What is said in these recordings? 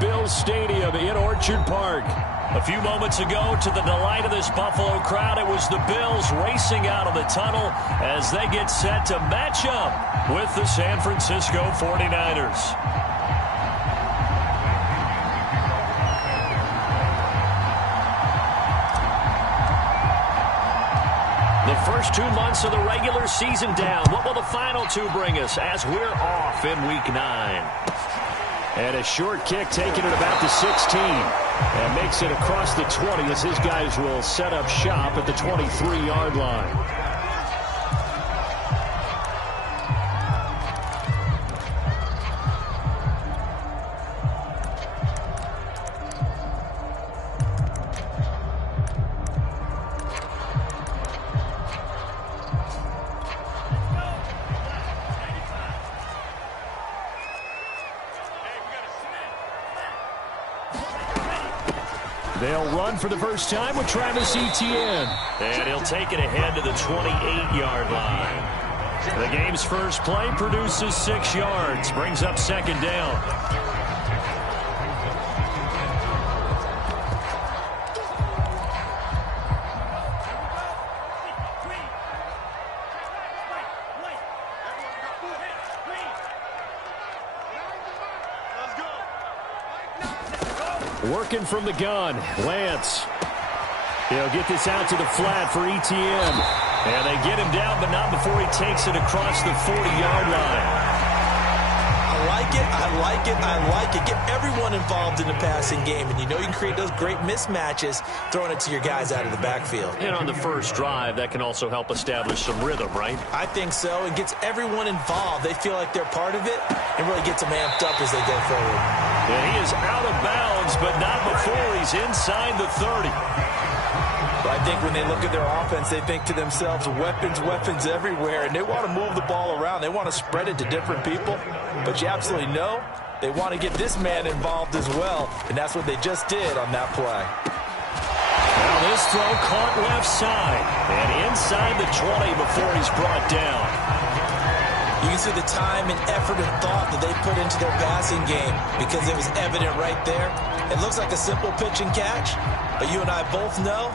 Bills Stadium in Orchard Park. A few moments ago, to the delight of this Buffalo crowd, it was the Bills racing out of the tunnel as they get set to match up with the San Francisco 49ers. The first 2 months of the regular season down. What will the final two bring us as we're off in Week 9? And a short kick taken at about the 16. And makes it across the 20 as his guys will set up shop at the 23-yard line. They'll run for the first time with Travis Etienne. And he'll take it ahead to the 28-yard line. The game's first play produces 6 yards. Brings up second down. Working from the gun, Lance. He'll get this out to the flat for Etienne. And they get him down, but not before he takes it across the 40-yard line. I like it, I like it, I like it. Get everyone involved in the passing game, and you know you can create those great mismatches throwing it to your guys out of the backfield. And on the first drive, that can also help establish some rhythm, right? I think so. It gets everyone involved. They feel like they're part of it, and really gets them amped up as they go forward. And he is out of bounds, but not before he's inside the 30. But I think when they look at their offense, they think to themselves, weapons, weapons everywhere, and they want to move the ball around. They want to spread it to different people. But you absolutely know they want to get this man involved as well, and that's what they just did on that play. Now this throw caught left side, and inside the 20 before he's brought down. You can see the time and effort and thought that they put into their passing game because it was evident right there. It looks like a simple pitch and catch, but you and I both know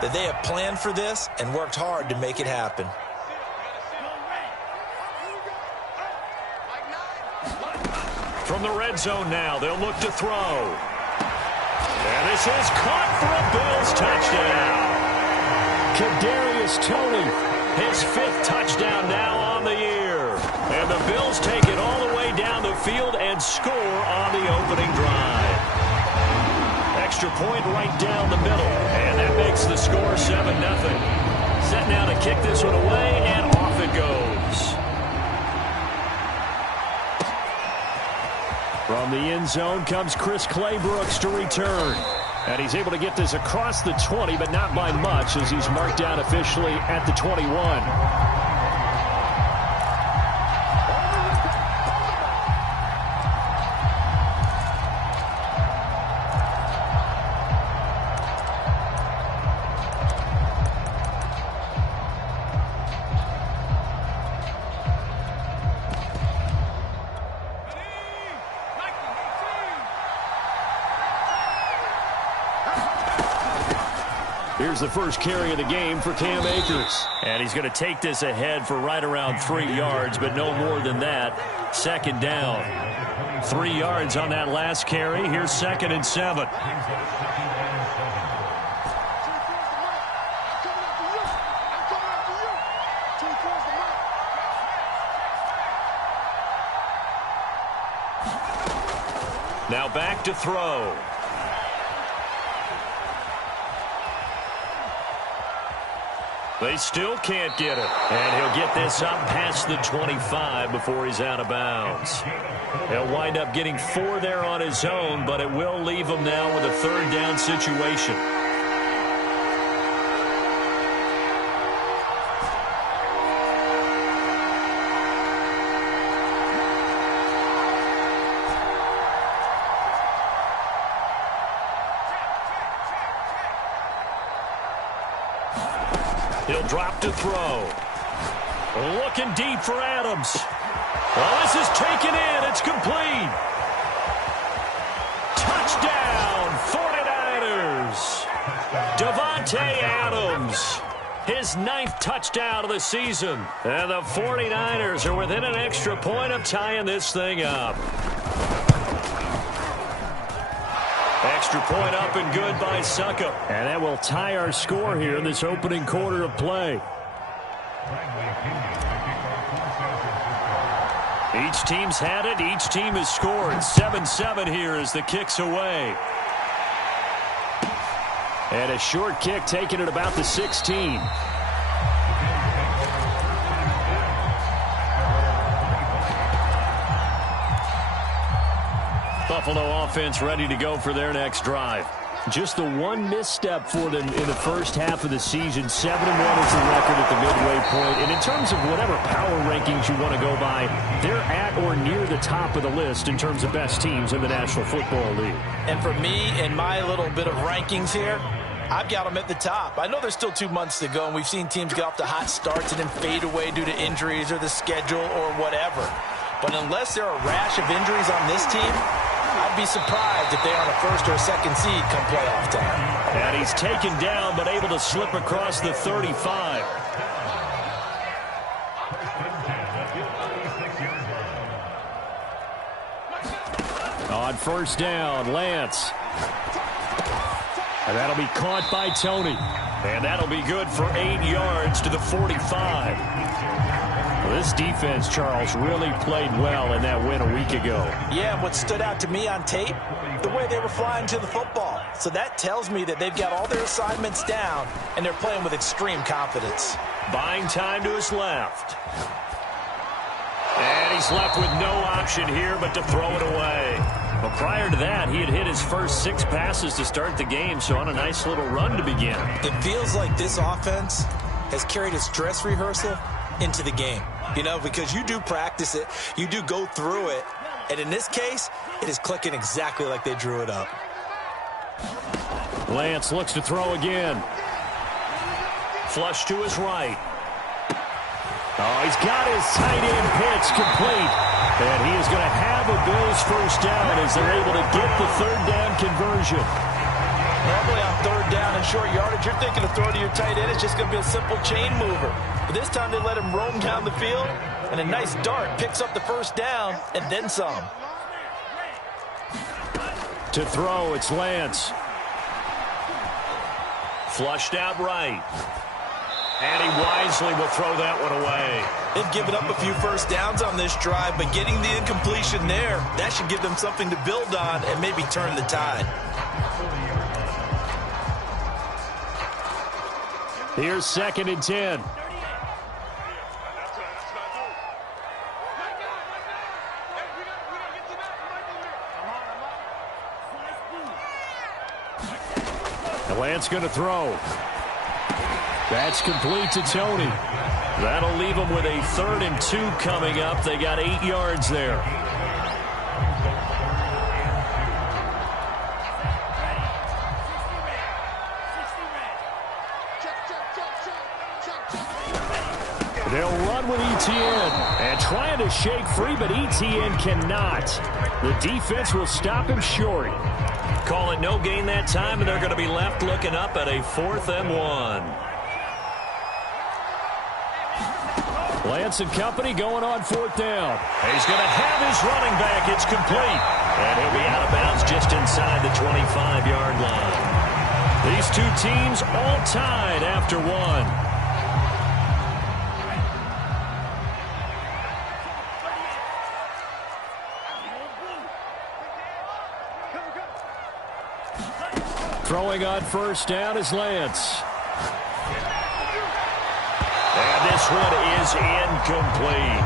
that they have planned for this and worked hard to make it happen. From the red zone now, they'll look to throw. And this is caught for a Bills touchdown. Kadarius Toney, his 5th touchdown now on the year. And the Bills take it all the way down the field and score on the opening drive. Extra point right down the middle. And that makes the score 7-0. Set now to kick this one away, and off it goes. From the end zone comes Chris Claybrooks to return. And he's able to get this across the 20, but not by much as he's marked down officially at the 21. Here's the first carry of the game for Cam Akers. And he's going to take this ahead for right around 3 yards, but no more than that. Second down. 3 yards on that last carry. Here's 2nd and 7. Now back to throw. They still can't get it. And he'll get this up past the 25 before he's out of bounds. He'll wind up getting 4 there on his own, but it will leave him now with a 3rd down situation. He'll drop to throw. Looking deep for Adams. Well, this is taken in. It's complete. Touchdown, 49ers. Davante Adams, his 9th touchdown of the season. And the 49ers are within an extra point of tying this thing up. Extra point up and good by Succop. And that will tie our score here in this opening quarter of play. Each team's had it. Each team has scored. 7-7 here as the kick's away. And a short kick taken at about the 16. Buffalo offense ready to go for their next drive. Just the one misstep for them in the first half of the season. 7-1 is the record at the midway point. And in terms of whatever power rankings you want to go by, they're at or near the top of the list in terms of best teams in the National Football League. And for me, in my little bit of rankings here, I've got them at the top. I know there's still 2 months to go, and we've seen teams get off to hot starts and then fade away due to injuries or the schedule or whatever. But unless there are a rash of injuries on this team, I'd be surprised if they are on a first or a second seed come playoff time. And he's taken down but able to slip across the 35. On first down, Lance. And that'll be caught by Tony. And that'll be good for 8 yards to the 45. Well, this defense, Charles, really played well in that win a week ago. Yeah, and what stood out to me on tape, the way they were flying to the football. So that tells me that they've got all their assignments down, and they're playing with extreme confidence. Buying time to his left. And he's left with no option here but to throw it away. But prior to that, he had hit his first 6 passes to start the game, so on a nice little run to begin. It feels like this offense has carried its dress rehearsal into the game. You know, because you do practice it, you do go through it, and in this case, it is clicking exactly like they drew it up. Lance looks to throw again. Flush to his right. Oh, he's got his tight end pitch complete. And he is going to have a Bills first down as they're able to get the third down conversion. Normally on third down and short yardage, you're thinking to throw to your tight end. It's just going to be a simple chain mover. But this time they let him roam down the field, and a nice dart picks up the first down and then some. To throw, it's Lance. Flushed out right. And he wisely will throw that one away. They've given up a few first downs on this drive, but getting the incompletion there, that should give them something to build on and maybe turn the tide. Here's 2nd and 10. And Lance going to throw. That's complete to Tony. That'll leave them with a 3rd and 2 coming up. They got 8 yards there. They'll run with Etienne and trying to shake free, but Etienne cannot. The defense will stop him short. Call it no gain that time, and they're going to be left looking up at a 4th and 1. Lance and company going on 4th down. He's going to have his running back. It's complete. And he'll be out of bounds just inside the 25-yard line. These two teams all tied after 1. Throwing on first down is Lance. And this one is incomplete.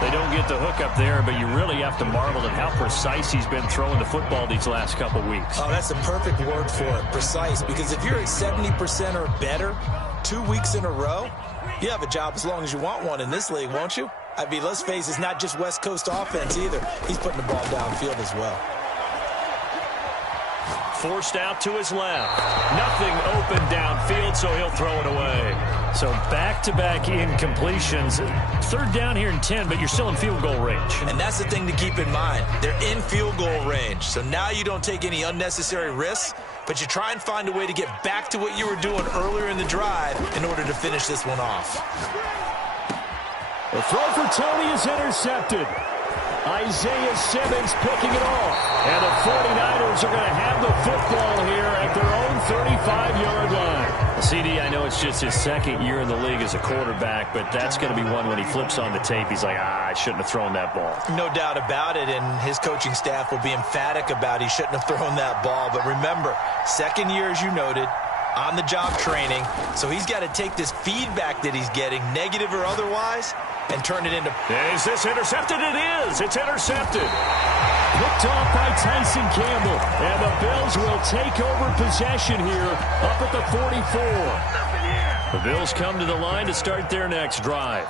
They don't get the hook up there, but you really have to marvel at how precise he's been throwing the football these last couple weeks. Oh, that's the perfect word for it, precise. Because if you're at 70% or better 2 weeks in a row, you have a job as long as you want one in this league, won't you? I mean, let's face it, it's not just West Coast offense either. He's putting the ball downfield as well. forced out to his left. Nothing open downfield, so he'll throw it away. So back-to-back incompletions. Third down here in 10, but you're still in field goal range. And that's the thing to keep in mind. They're in field goal range. So now you don't take any unnecessary risks, but you try and find a way to get back to what you were doing earlier in the drive in order to finish this one off. The throw for Tony is intercepted. Isaiah Simmons picking it off. And the 49ers are going to have the football here at their own 35-yard line. CD, I know it's just his second year in the league as a quarterback, but that's going to be one when he flips on the tape. He's like, I shouldn't have thrown that ball. No doubt about it, and his coaching staff will be emphatic about he shouldn't have thrown that ball. But remember, second year, as you noted, on-the-job training. So he's got to take this feedback that he's getting, negative or otherwise, and turn it into... Is this intercepted? It is. It's intercepted. Picked off by Tyson Campbell. And the Bills will take over possession here up at the 44. The Bills come to the line to start their next drive.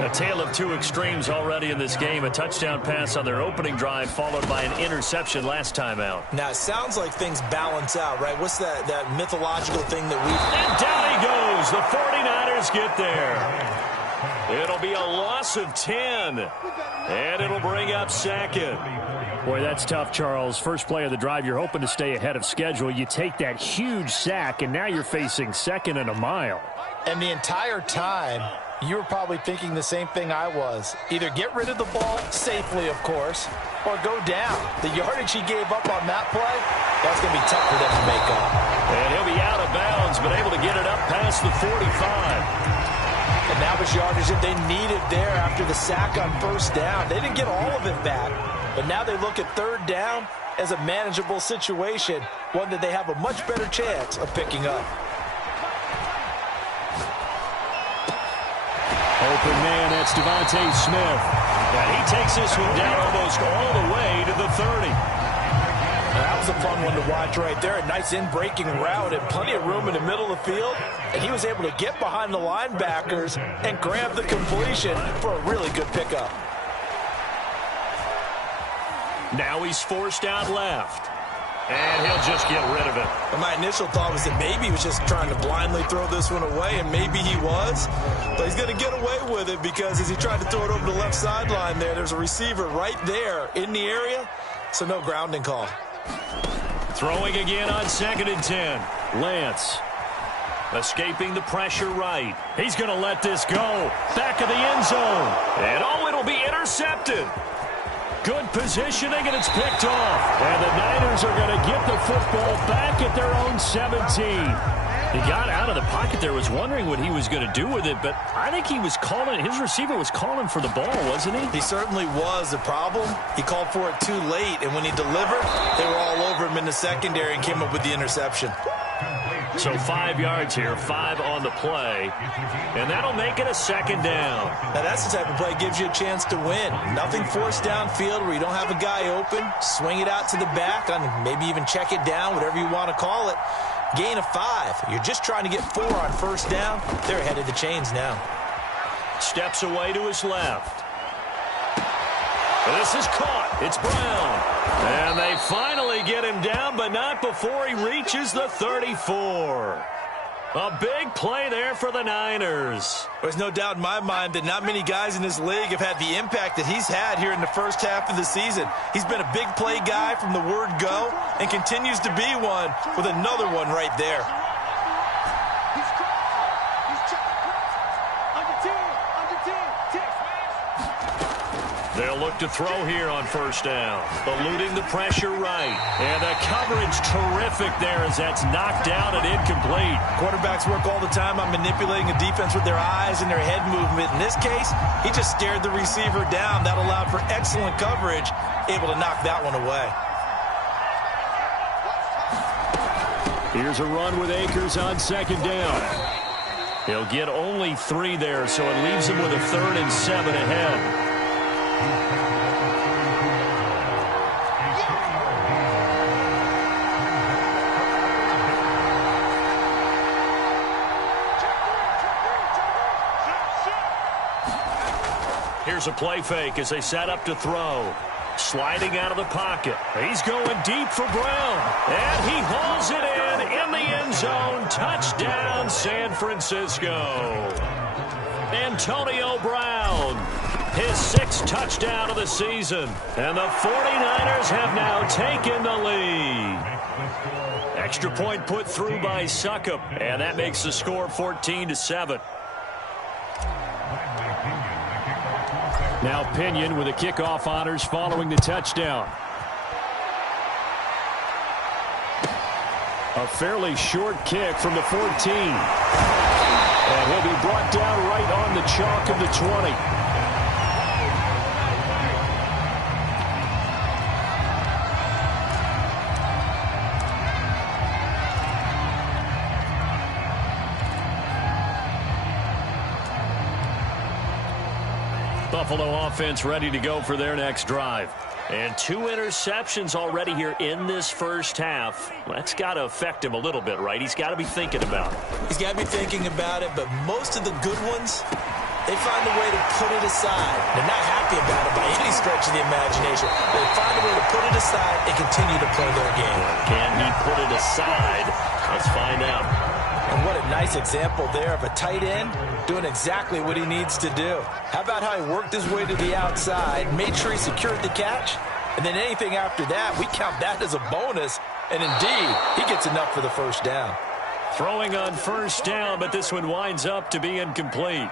A tale of two extremes already in this game. A touchdown pass on their opening drive followed by an interception last time out. Now, it sounds like things balance out, right? What's that mythological thing that we've... And down he goes. The 49ers get there. It'll be a loss of 10. And it'll bring up second. Boy, that's tough, Charles. First play of the drive, you're hoping to stay ahead of schedule. You take that huge sack, and now you're facing second and a mile. And the entire time, you were probably thinking the same thing I was. Either get rid of the ball safely, of course, or go down. The yardage he gave up on that play, that's going to be tough for them to make up. And he'll be out of bounds, but able to get it up past the 45. And that was yardage that they needed there after the sack on first down. They didn't get all of it back, but now they look at third down as a manageable situation, one that they have a much better chance of picking up. Open man, that's Devontae Smith. And he takes this one down almost all the way to the 30. That was a fun one to watch right there. A nice in-breaking route and plenty of room in the middle of the field. And he was able to get behind the linebackers and grab the completion for a really good pickup. Now he's forced out left. And he'll just get rid of it. And my initial thought was that maybe he was just trying to blindly throw this one away, and maybe he was. But he's going to get away with it because as he tried to throw it over the left sideline there's a receiver right there in the area. So no grounding call. Throwing again on 2nd and 10. Lance escaping the pressure right. He's going to let this go. Back of the end zone. And it'll be intercepted. Good positioning, and it's picked off. And the Niners are going to get the football back at their own 17. He got out of the pocket there, was wondering what he was going to do with it, but I think he was calling, his receiver was calling for the ball, wasn't he? He certainly was. The problem, he called for it too late, and when he delivered, they were all over him in the secondary and came up with the interception. So 5 yards here, 5 on the play, and that'll make it a second down. Now that's the type of play that gives you a chance to win. Nothing forced downfield where you don't have a guy open. Swing it out to the back, maybe even check it down, whatever you want to call it. Gain of 5. You're just trying to get 4 on first down. They're ahead of the chains now. Steps away to his left. This is caught. It's Brown. And they finally get him down, but not before he reaches the 34. A big play there for the Niners. There's no doubt in my mind that not many guys in this league have had the impact that he's had here in the first half of the season. He's been a big play guy from the word go and continues to be one with another one right there. They'll look to throw here on first down. Eluding the pressure right. And the coverage terrific there as that's knocked down and incomplete. Quarterbacks work all the time on manipulating a defense with their eyes and their head movement. In this case, he just stared the receiver down. That allowed for excellent coverage, able to knock that one away. Here's a run with Akers on second down. He'll get only 3 there, so it leaves him with a 3rd and 7 ahead. Here's a play fake as they set up to throw. Sliding out of the pocket. He's going deep for Brown. And he hauls it in the end zone. Touchdown, San Francisco. Antonio Brown, his 6th touchdown of the season. And the 49ers have now taken the lead. Extra point put through by Succop. And that makes the score 14-7. Now Pinion with the kickoff honors following the touchdown. A fairly short kick from the 14. And he'll be brought down right on the chalk of the 20. Buffalo offense ready to go for their next drive. And 2 interceptions already here in this first half. That's got to affect him a little bit, right? He's got to be thinking about it. He's got to be thinking about it, but most of the good ones, they find a way to put it aside. They're not happy about it by any stretch of the imagination. They find a way to put it aside and continue to play their game. Can he put it aside? Let's find out. And what a nice example there of a tight end doing exactly what he needs to do. How about how he worked his way to the outside, made sure he secured the catch, and then anything after that, we count that as a bonus. And indeed, he gets enough for the first down. Throwing on first down, but this one winds up to be incomplete.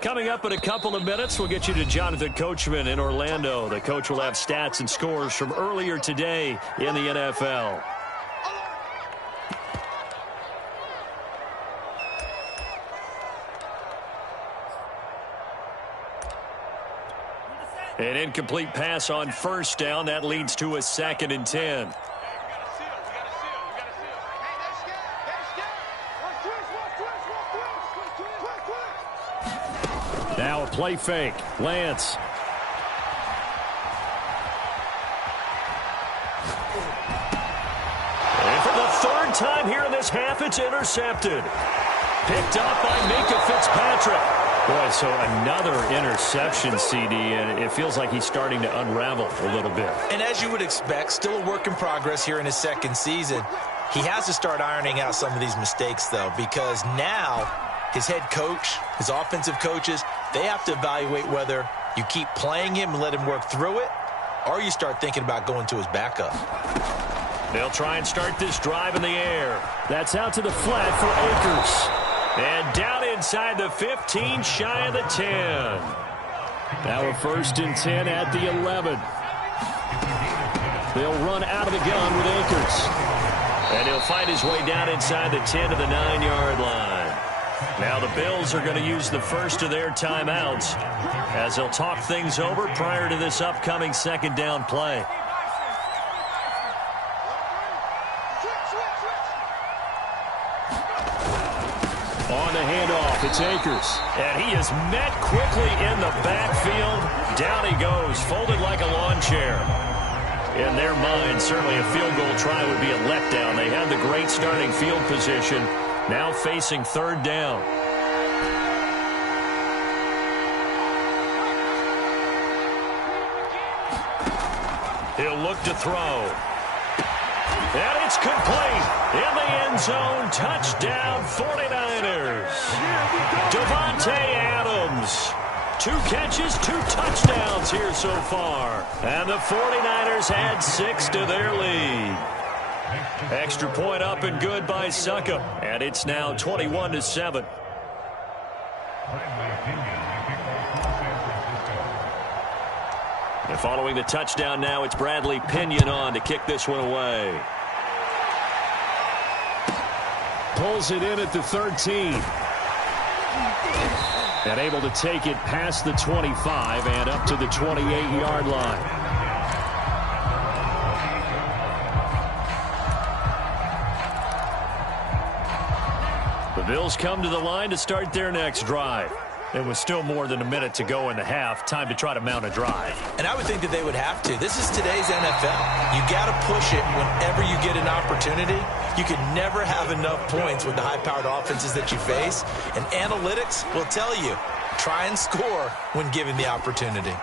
Coming up in a couple of minutes, we'll get you to Jonathan Coachman in Orlando. The coach will have stats and scores from earlier today in the NFL. An incomplete pass on first down. That leads to a 2nd and 10. Now a play fake. Lance. And for the 3rd time here in this half, it's intercepted. Picked up by Minkah Fitzpatrick. Boy, so another interception, CD, and it feels like he's starting to unravel a little bit. And as you would expect, still a work in progress here in his 2nd season. He has to start ironing out some of these mistakes, though, because now his head coach, his offensive coaches, they have to evaluate whether you keep playing him and let him work through it, or you start thinking about going to his backup. They'll try and start this drive in the air. That's out to the flat for Akers. And down inside the 15, shy of the 10. Now a 1st and 10 at the 11. They'll run out of the gun with Akers. And he'll fight his way down inside the 10 to the 9-yard line. Now the Bills are going to use the first of their timeouts as they'll talk things over prior to this upcoming 2nd down play. On the handoff, it's Akers. And he is met quickly in the backfield. Down he goes, folded like a lawn chair. In their mind, certainly a field goal try would be a letdown. They had the great starting field position. Now facing 3rd down. He'll look to throw. And it's complete. In the end zone, touchdown 49ers. Davante Adams. 2 catches, 2 touchdowns here so far. And the 49ers add 6 to their lead. Extra point up and good by Succop. And it's now 21-7. And following the touchdown now, it's Bradley Pinion on to kick this one away. Pulls it in at the 13. And able to take it past the 25 and up to the 28-yard line. The Bills come to the line to start their next drive. It was still more than a minute to go in the half. Time to try to mount a drive. And I would think that they would have to. This is today's NFL. You got to push it whenever you get an opportunity. You can never have enough points with the high-powered offenses that you face. And analytics will tell you, try and score when given the opportunity.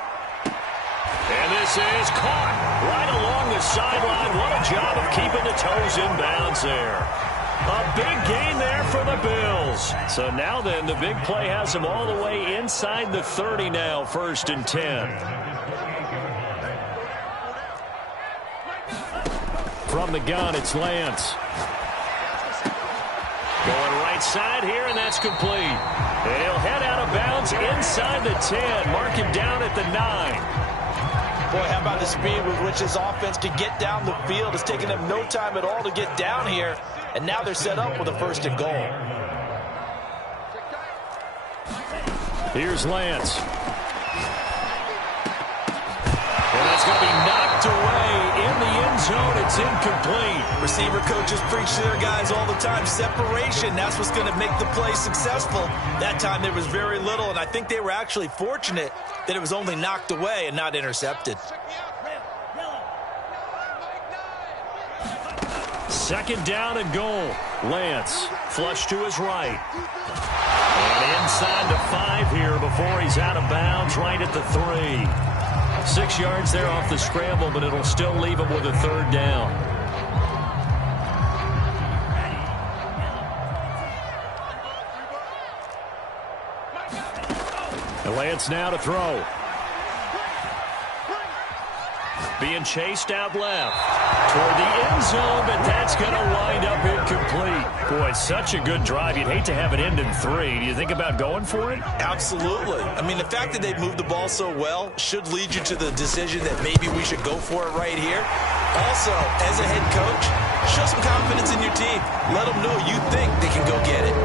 And this is caught right along the sideline. What a job of keeping the toes in bounds there. A big gain there for the Bills. So now then, the big play has them all the way inside the 30 now, 1st and 10. From the gun, it's Lance. Going right side here, and that's complete. And he'll head out of bounds inside the 10. Mark him down at the 9. Boy, how about the speed with which this offense can get down the field? It's taking them no time at all to get down here. And now they're set up with a 1st and goal. Here's Lance. And that's going to be knocked away in the end zone. It's incomplete. Receiver coaches preach to their guys all the time. Separation, that's what's going to make the play successful. That time there was very little, and I think they were actually fortunate that it was only knocked away and not intercepted. 2nd down and goal. Lance, flush to his right. And inside the 5 here before he's out of bounds, right at the 3. 6 yards there off the scramble, but it'll still leave him with a 3rd down. And Lance now to throw. Being chased out left toward the end zone, but that's going to wind up incomplete. Boy, such a good drive. You'd hate to have it end in 3. Do you think about going for it? Absolutely. I mean, the fact that they've moved the ball so well should lead you to the decision that maybe we should go for it right here. Also, as a head coach, show some confidence in your team. Let them know you think they can go get it.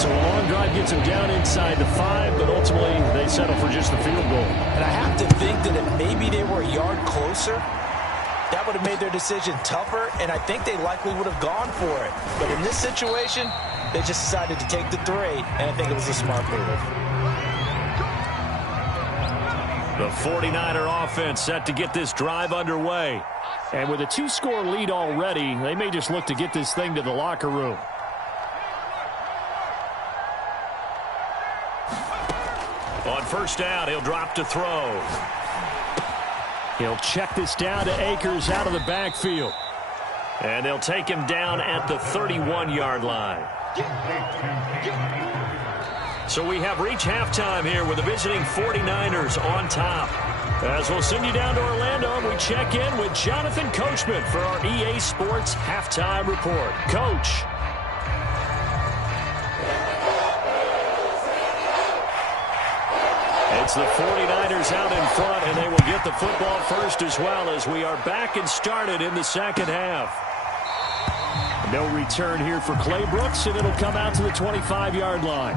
So a long drive gets them down inside the 5, but ultimately they settle for just the field goal. And I have to think that if maybe they were a yard closer, that would have made their decision tougher, and I think they likely would have gone for it. But in this situation, they just decided to take the 3, and I think it was a smart move. The 49er offense set to get this drive underway. And with a 2-score lead already, they may just look to get this thing to the locker room. On 1st down, he'll drop to throw. He'll check this down to Akers out of the backfield. And they'll take him down at the 31-yard line. So we have reached halftime here with the visiting 49ers on top. As we'll send you down to Orlando, we check in with Jonathan Coachman for our EA Sports Halftime Report. Coach. It's the 49ers out in front, and they will get the football first as well as we are back and started in the 2nd half. No return here for Clay Brooks, and it'll come out to the 25-yard line.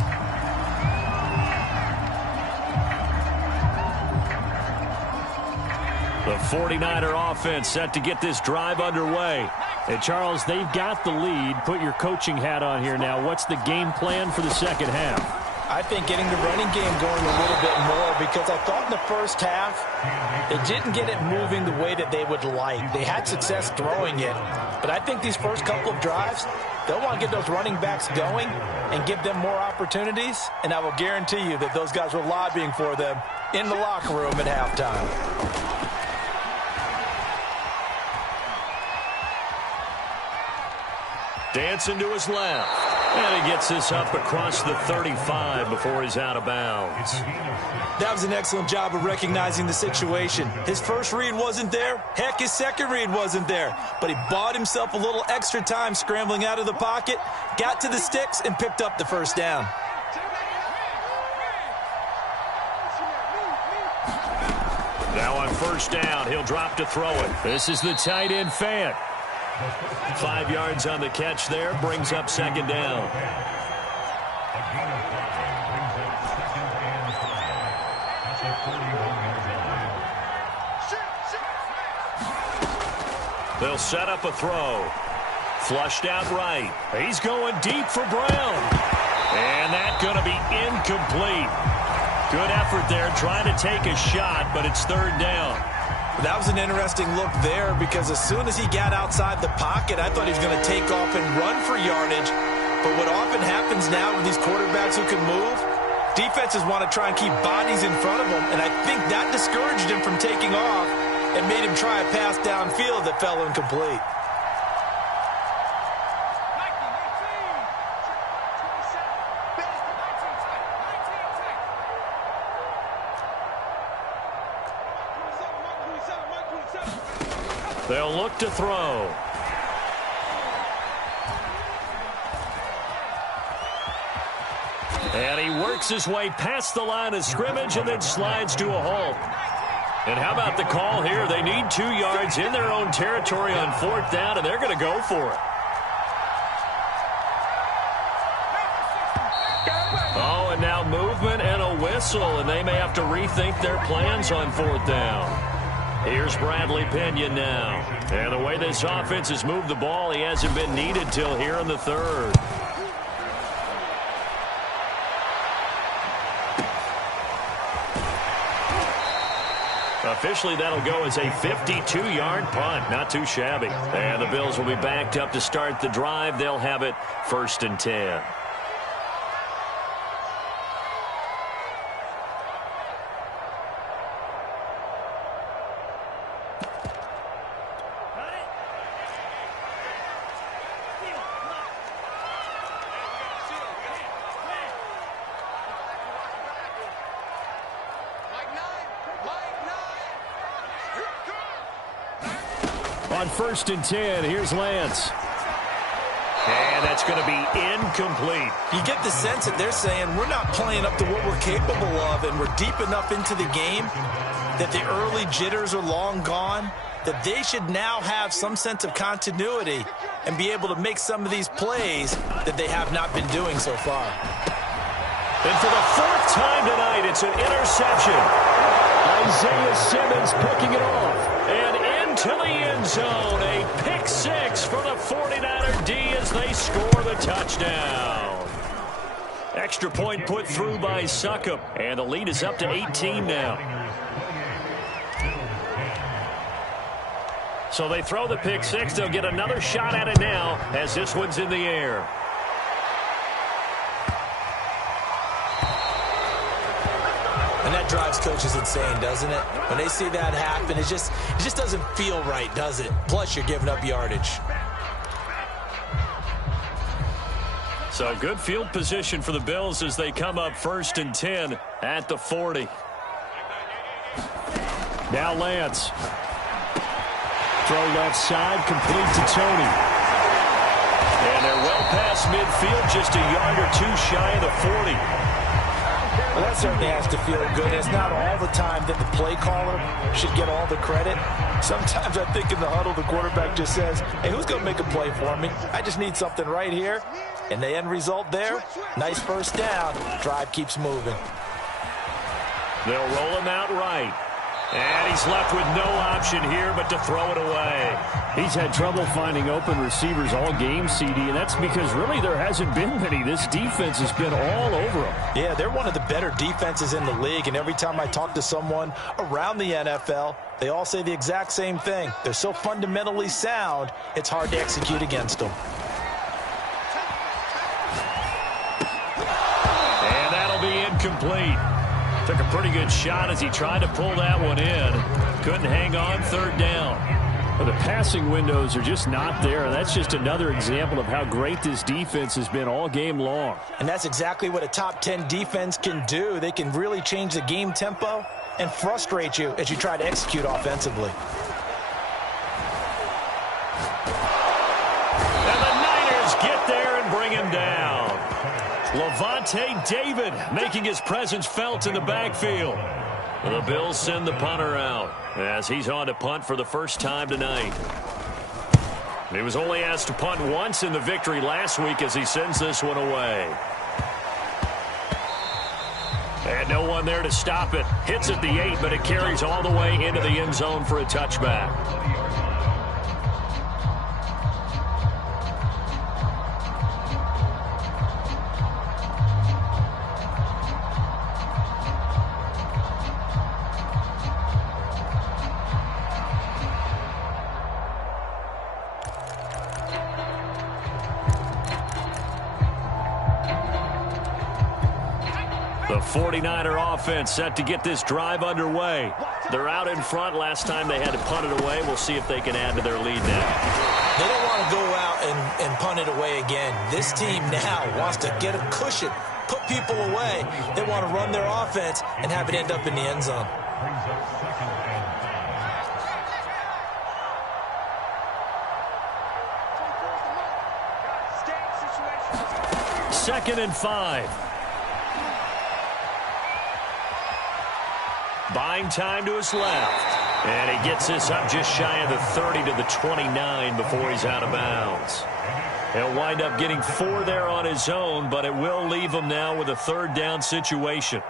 The 49er offense set to get this drive underway. And, Charles, they've got the lead. Put your coaching hat on here now. What's the game plan for the 2nd half? I think getting the running game going a little bit more, because I thought in the 1st half they didn't get it moving the way that they would like. They had success throwing it, but I think these first couple of drives, they'll want to get those running backs going and give them more opportunities, and I will guarantee you that those guys were lobbying for them in the locker room at halftime. Dancing to his left. And he gets this up across the 35 before he's out of bounds. That was an excellent job of recognizing the situation. His first read wasn't there. Heck, his second read wasn't there. But he bought himself a little extra time scrambling out of the pocket, got to the sticks, and picked up the 1st down. Now on 1st down, he'll drop to throw it. This is the tight end Fant. 5 yards on the catch there, brings up 2nd down. They'll set up a throw. Flushed out right. He's going deep for Brown. And that's going to be incomplete. Good effort there trying to take a shot, but it's third down. That was an interesting look there because as soon as he got outside the pocket, I thought he was going to take off and run for yardage. But what often happens now with these quarterbacks who can move, defenses want to try and keep bodies in front of them, and I think that discouraged him from taking off and made him try a pass downfield that fell incomplete. They'll look to throw. And he works his way past the line of scrimmage and then slides to a halt. And how about the call here? They need 2 yards in their own territory on fourth down, and they're going to go for it. Oh, and now movement and a whistle, and they may have to rethink their plans on fourth down. Here's Bradley Pinion now. And the way this offense has moved the ball, he hasn't been needed till here in the third. Officially, that'll go as a 52-yard punt. Not too shabby. And the Bills will be backed up to start the drive. They'll have it 1st and 10. On 1st and 10, here's Lance. And that's going to be incomplete. You get the sense that they're saying we're not playing up to what we're capable of, and we're deep enough into the game that the early jitters are long gone, that they should now have some sense of continuity and be able to make some of these plays that they have not been doing so far. And for the 4th time tonight, it's an interception. Isaiah Simmons picking it off. And into the end zone, a pick 6 for the 49er D as they score the touchdown. Extra point put through by Succop, and the lead is up to 18 now. So they throw the pick 6. They'll get another shot at it now as this one's in the air. And that drives coaches insane, doesn't it? When they see that happen, it just doesn't feel right, does it? Plus, you're giving up yardage. So good field position for the Bills as they come up 1st and 10 at the 40. Now Lance. Throw left side, complete to Tony. And they're well past midfield, just a yard or 2 shy of the 40. Well, that certainly has to feel good. It's not all the time that the play caller should get all the credit. Sometimes I think in the huddle, the quarterback just says, hey, who's going to make a play for me? I just need something right here. And the end result there, nice first down. Drive keeps moving. They'll roll him out right. And he's left with no option here but to throw it away. He's had trouble finding open receivers all game, CD, and that's because really there hasn't been many. This defense has been all over them. Yeah, they're one of the better defenses in the league, and every time I talk to someone around the NFL, they all say the exact same thing. They're so fundamentally sound, it's hard to execute against them. And that'll be incomplete. Took a pretty good shot as he tried to pull that one in. Couldn't hang on, 3rd down. Well, the passing windows are just not there, and that's just another example of how great this defense has been all game long. And that's exactly what a top 10 defense can do. They can really change the game tempo and frustrate you as you try to execute offensively. And the Niners get there and bring him down. Lavonte David making his presence felt in the backfield. The Bills send the punter out as he's on to punt for the first time tonight. He was only asked to punt once in the victory last week as he sends this one away. And no one there to stop it. Hits at the 8, but it carries all the way into the end zone for a touchback. The 49er offense set to get this drive underway. They're out in front. Last time they had to punt it away. We'll see if they can add to their lead now. They don't want to go out and punt it away again. This team now wants to get a cushion, put people away. They want to run their offense and have it end up in the end zone. Second and 5. Buying time to his left. And he gets this up just shy of the 30 to the 29 before he's out of bounds. He'll wind up getting 4 there on his own, but it will leave him now with a third down situation.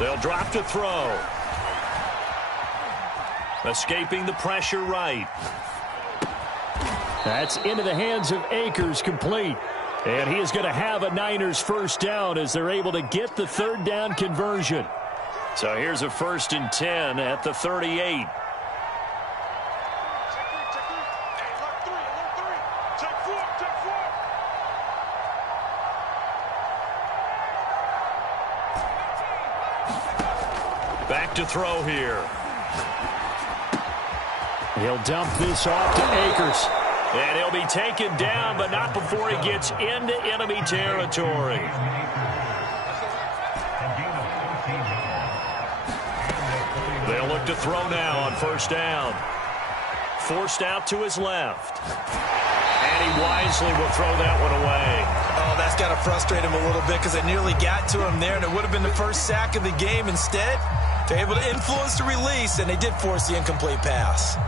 They'll drop to throw. Escaping the pressure right. That's into the hands of Akers, complete. And he is going to have a Niners first down as they're able to get the third down conversion. So here's a 1st and 10 at the 38. Back to throw here. He'll dump this off to Akers. And he'll be taken down, but not before he gets into enemy territory. They'll look to throw now on first down. Forced out to his left. And he wisely will throw that one away. Oh, that's got to frustrate him a little bit because they nearly got to him there, and it would have been the first sack of the game. Instead, they're able to influence the release, and they did force the incomplete pass.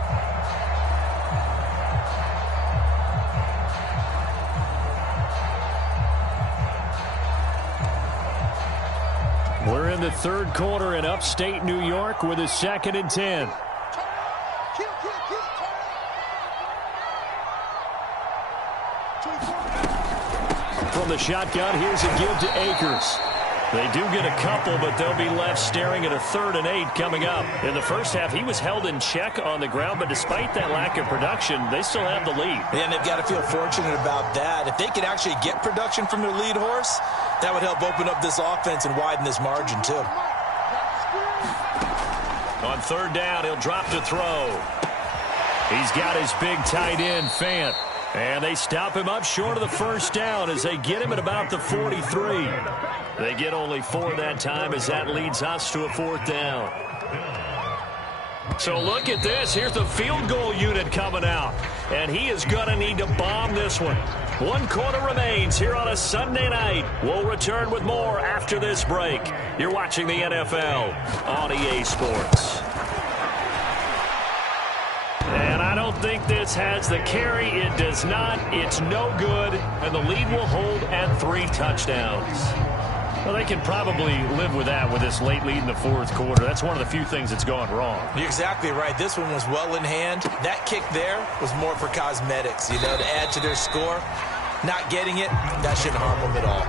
We're in the third quarter in upstate New York with a 2nd and 10. From the shotgun, here's a give to Akers. They do get a couple, but they'll be left staring at a 3rd and 8 coming up. In the first half, he was held in check on the ground, but despite that lack of production, they still have the lead. And they've got to feel fortunate about that. If they could actually get production from their lead horse, that would help open up this offense and widen this margin, too. On 3rd down, he'll drop to throw. He's got his big tight end, Fant. And they stop him up short of the first down as they get him at about the 43. They get only 4 that time as that leads us to a 4th down. So look at this. Here's the field goal unit coming out. And he is going to need to bomb this one. 1 quarter remains here on a Sunday night. We'll return with more after this break. You're watching the NFL on EA Sports. And I don't think this has the carry. It does not. It's no good. And the lead will hold at 3 touchdowns. Well, they can probably live with that with this late lead in the 4th quarter. That's one of the few things that's gone wrong. You're exactly right. This one was well in hand. That kick there was more for cosmetics, you know, to add to their score. Not getting it, that shouldn't harm them at all.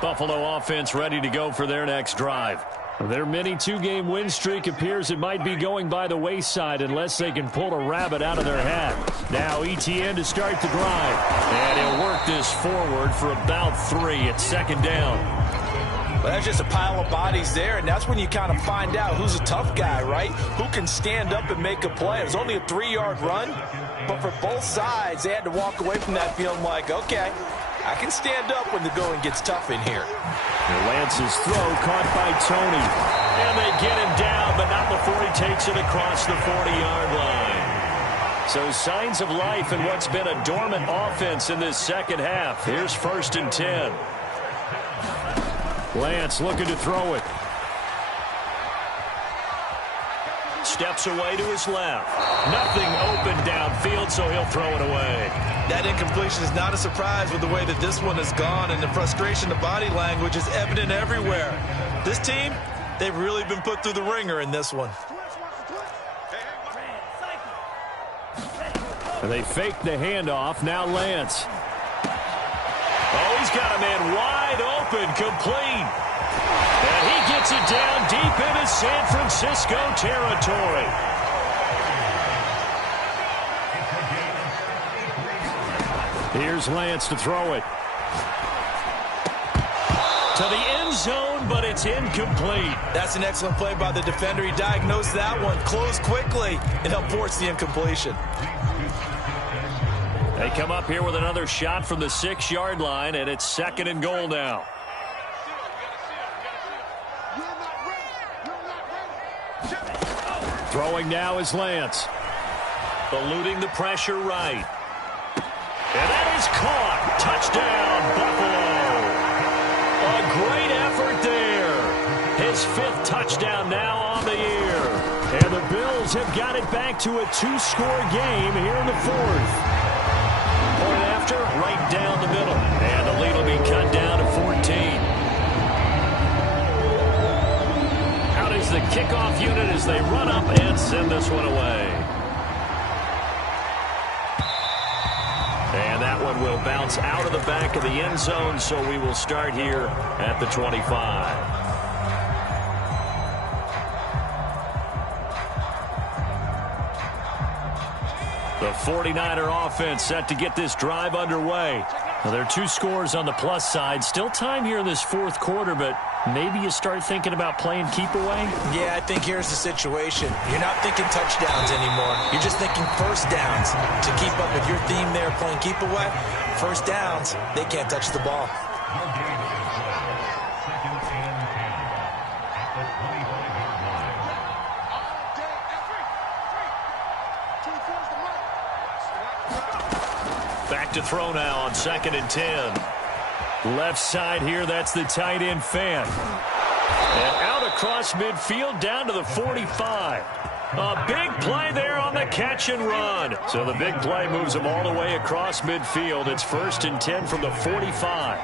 Buffalo offense ready to go for their next drive. Their mini 2-game win streak appears it might be going by the wayside unless they can pull a rabbit out of their hat. Now ETN to start the drive. And he'll work this forward for about 3 at 2nd down. Well, that's just a pile of bodies there, and that's when you kind of find out who's a tough guy, right? Who can stand up and make a play. It was only a 3-yard run, but for both sides, they had to walk away from that feeling like, okay, I can stand up when the going gets tough in here. Lance's throw caught by Tony. And they get him down, but not before he takes it across the 40-yard line. So signs of life in what's been a dormant offense in this second half. Here's 1st and 10. Lance looking to throw it. Steps away to his left. Nothing open downfield, so he'll throw it away. That incompletion is not a surprise with the way that this one has gone, and the frustration, the body language is evident everywhere. This team, they've really been put through the ringer in this one. They fake the handoff. Now Lance. Oh, he's got a man wide open, complete. And he gets it down deep into San Francisco territory. Here's Lance to throw it. To the end zone, but it's incomplete. That's an excellent play by the defender. He diagnosed that one, closed quickly, and helped force the incompletion. They come up here with another shot from the 6-yard line, and it's 2nd and goal now. Throwing now is Lance. Eluding the pressure right. And that is caught. Touchdown, Buffalo. A great effort there. His 5th touchdown now on the year. And the Bills have got it back to a 2-score game here in the 4th. Point after, right down the middle. And the lead will be cut down to 14. Out is the kickoff unit as they run up and send this one away. And that one will bounce out of the back of the end zone, so we will start here at the 25. The 49er offense set to get this drive underway. Now, there are 2 scores on the plus side. Still time here in this 4th quarter, but maybe you start thinking about playing keep away? Yeah, I think here's the situation. You're not thinking touchdowns anymore. You're just thinking first downs. To keep up with your theme there, playing keep away, first downs, they can't touch the ball. Back to throw now on 2nd and 10. Left side here, that's the tight end Fant. And out across midfield down to the 45. A big play there on the catch and run. So the big play moves them all the way across midfield. It's 1st and 10 from the 45.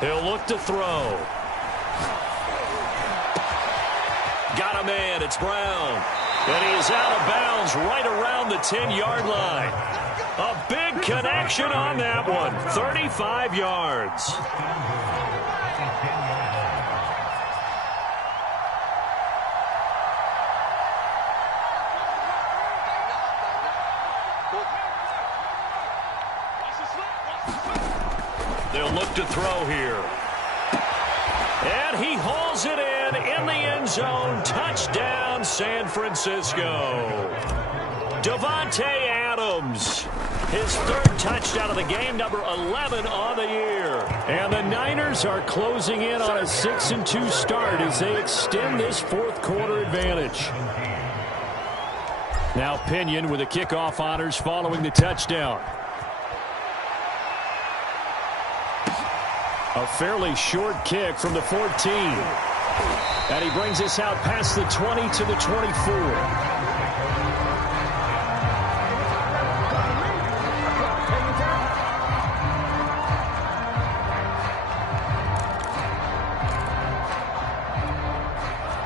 He'll look to throw. Got a man, it's Brown. And he is out of bounds right around the 10-yard line. A big connection on that one, 35 yards. They'll look to throw here. And he hauls it in the end zone. Touchdown, San Francisco. Davante Adams, his 3rd touchdown of the game, number 11 on the year. And the Niners are closing in on a 6-2 start as they extend this 4th quarter advantage. Now Pinion with the kickoff honors following the touchdown. A fairly short kick from the 14. And he brings us out past the 20 to the 24.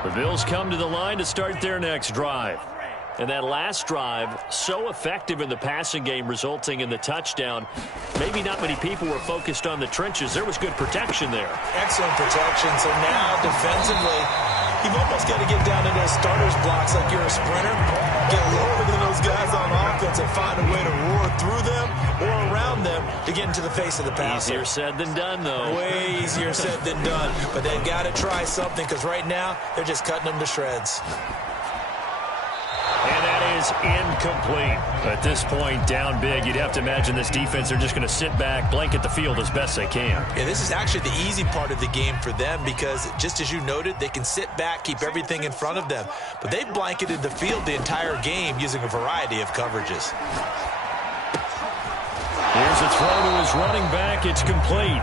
The Bills come to the line to start their next drive. And that last drive, so effective in the passing game, resulting in the touchdown. Maybe not many people were focused on the trenches. There was good protection there. Excellent protection. So now, defensively, you've almost got to get down to those starters blocks like you're a sprinter. Get lower than those guys on offense and find a way to roar through them or around them to get into the face of the passer. Easier said than done, though. Way easier said than done. But they've got to try something because right now, they're just cutting them to shreds. And that is incomplete. At this point, down big, you'd have to imagine this defense, they're just going to sit back, blanket the field as best they can. Yeah, this is actually the easy part of the game for them because, just as you noted, they can sit back, keep everything in front of them. But they've blanketed the field the entire game using a variety of coverages. Here's a throw to his running back. It's complete.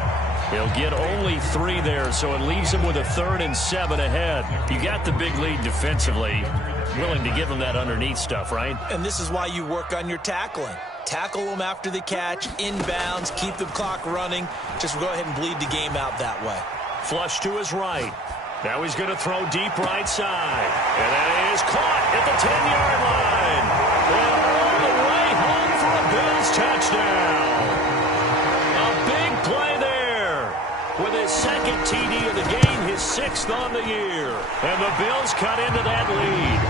He'll get only 3 there, so it leaves him with a 3rd and 7 ahead. You got the big lead defensively. Willing to give him that underneath stuff, right? And this is why you work on your tackling. Tackle them after the catch, inbounds, keep the clock running. Just go ahead and bleed the game out that way. Flush to his right. Now he's going to throw deep right side. And that is caught at the 10-yard line. And all the way home for a Bills touchdown. A big play there. With his 2nd TD of the game, his 6th on the year. And the Bills cut into that lead.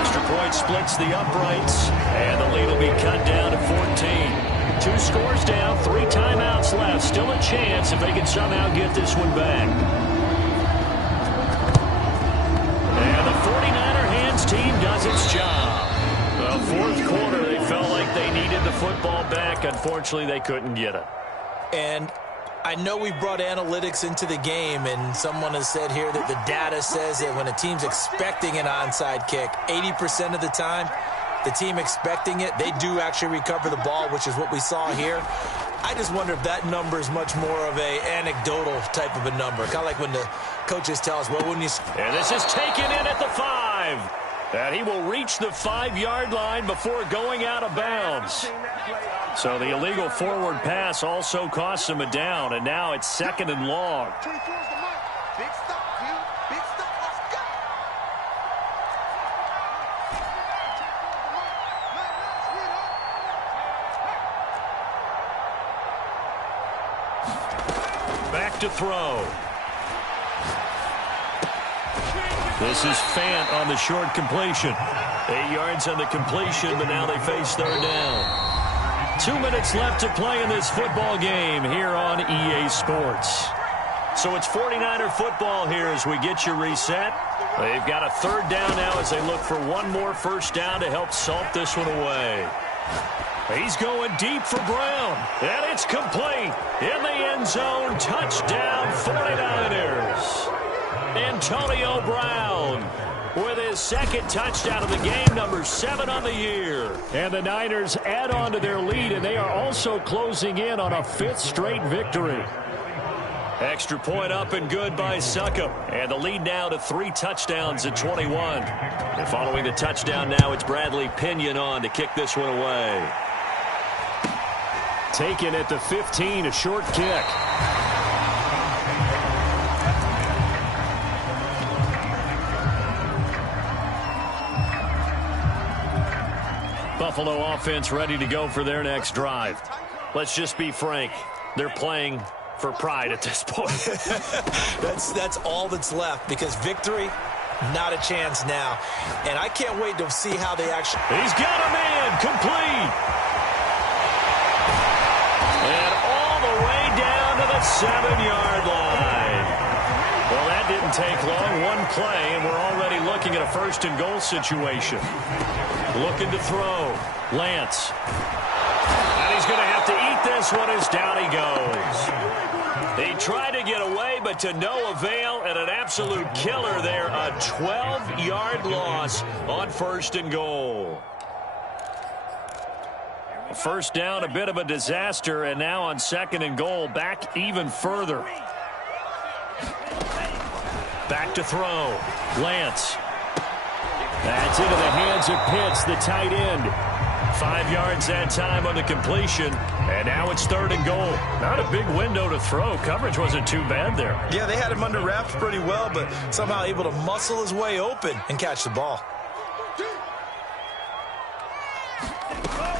Extra point splits the uprights. And the lead will be cut down to 14. 2 scores down, 3 timeouts left. Still a chance if they can somehow get this one back. And the 49er hands team does its job. The 4th quarter, they felt like they needed the football back. Unfortunately, they couldn't get it. And I know we brought analytics into the game, and someone has said here that the data says that when a team's expecting an onside kick, 80% of the time, the team expecting it, they do actually recover the ball, which is what we saw here. I just wonder if that number is much more of a anecdotal type of a number. Kind of like when the coaches tell us, well, when you... And this is taken in at the 5. And he will reach the 5-yard line before going out of bounds. So the illegal forward pass also costs him a down, and now it's 2nd and long. Back to throw. This is Fant on the short completion. 8 yards on the completion, but now they face 3rd down. 2 minutes left to play in this football game here on EA Sports. So it's 49er football here as we get you reset. They've got a 3rd down now as they look for one more first down to help salt this one away. He's going deep for Brown, and it's complete. In the end zone, touchdown 49ers. Antonio Brown with his 2nd touchdown of the game, number 7 on the year. And the Niners add on to their lead, and they are also closing in on a 5th straight victory. Extra point up and good by Succop. And the lead now to 3 touchdowns at 21. And following the touchdown now, it's Bradley Pinion on to kick this one away. Taken at the 15, a short kick. Buffalo offense ready to go for their next drive. Let's just be frank. They're playing for pride at this point. That's all that's left, because victory, not a chance now. And I can't wait to see how they actually... He's got a man, complete. And all the way down to the 7-yard line. Well, that didn't take long. One play, and we're already looking at a 1st and goal situation. Looking to throw. Lance. And he's going to have to eat this one as down he goes. He tried to get away, but to no avail, and an absolute killer there. A 12-yard loss on 1st and goal. First down, a bit of a disaster, and now on 2nd and goal, back even further. Back to throw. Lance. That's into the hands of Pitts, the tight end. 5 yards that time on the completion, and now it's 3rd and goal. Not a big window to throw. Coverage wasn't too bad there. Yeah, they had him under wraps pretty well, but somehow able to muscle his way open and catch the ball.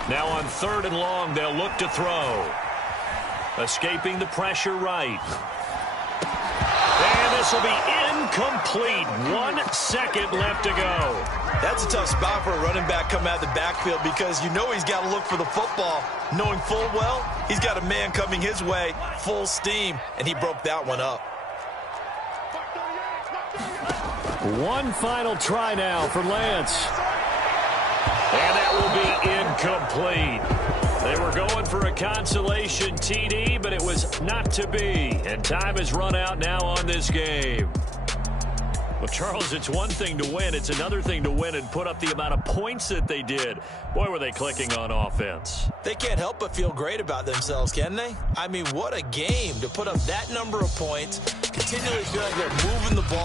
Now on 3rd and long, they'll look to throw. Escaping the pressure right. And this will be incomplete. 1 second left to go. That's a tough spot for a running back coming out of the backfield, because you know he's got to look for the football, knowing full well he's got a man coming his way, full steam, and he broke that one up. One final try now for Lance. And that will be incomplete. They were going for a consolation TD, but it was not to be. And time has run out now on this game. Well, Charles, it's one thing to win. It's another thing to win and put up the amount of points that they did. Boy, were they clicking on offense. They can't help but feel great about themselves, can they? I mean, what a game to put up that number of points, continually feel like they're moving the ball.